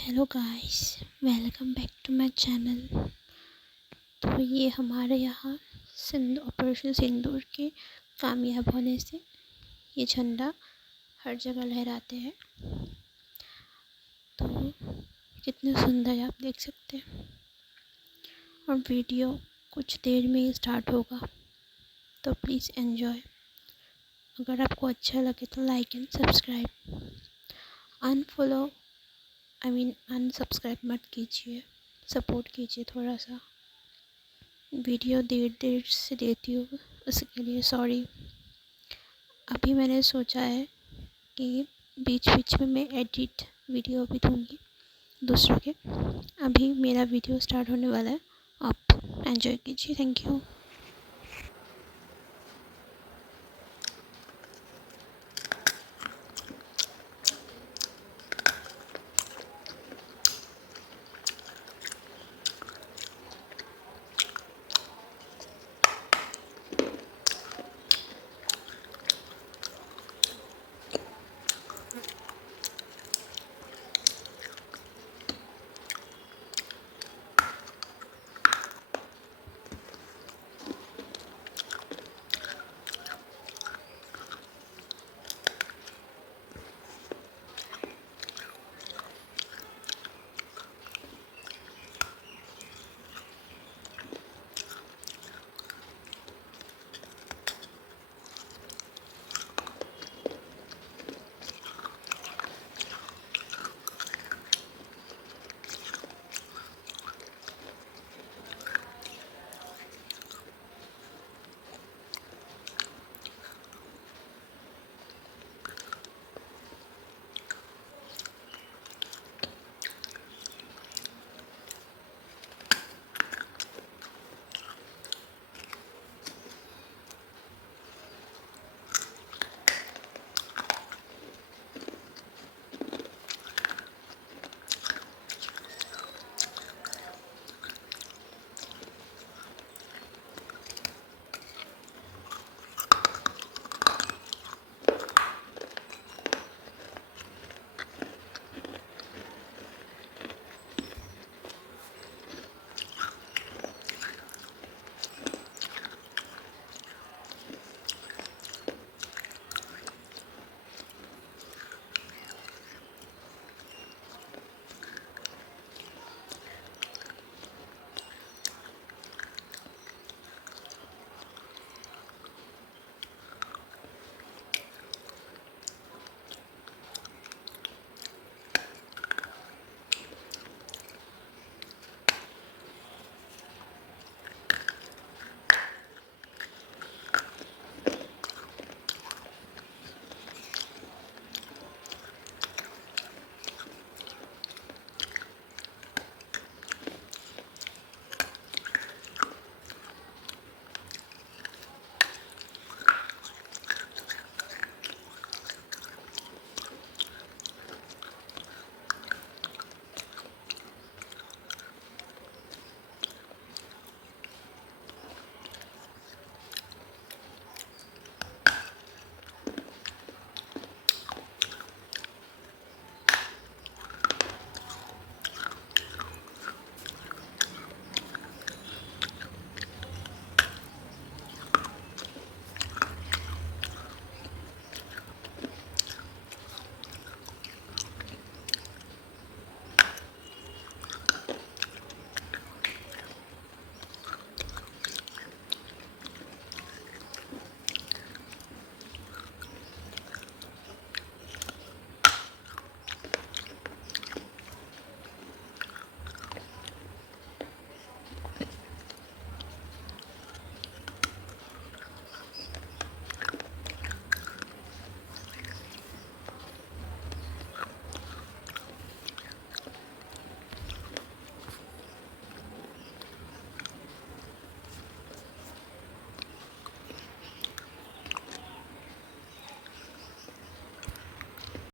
Hello guys, welcome back to my channel. तो ये हमारे यहाँ ऑपरेशन सिंदूर के कामयाब होने से ये झंडा हर जगह लहराते हैं। तो कितने सुंदर आप देख सकते हैं। और वीडियो कुछ देर में ही स्टार्ट होगा, तो प्लीज़ एंजॉय। अगर आपको अच्छा लगे तो लाइक एंड सब्सक्राइब। अनसब्सक्राइब मत कीजिए, सपोर्ट कीजिए थोड़ा सा। वीडियो देर से देती हूँ, उसके लिए सॉरी। अभी मैंने सोचा है कि बीच बीच में मैं एडिट वीडियो भी दूँगी दूसरों के। अभी मेरा वीडियो स्टार्ट होने वाला है, आप एंजॉय कीजिए। Thank you.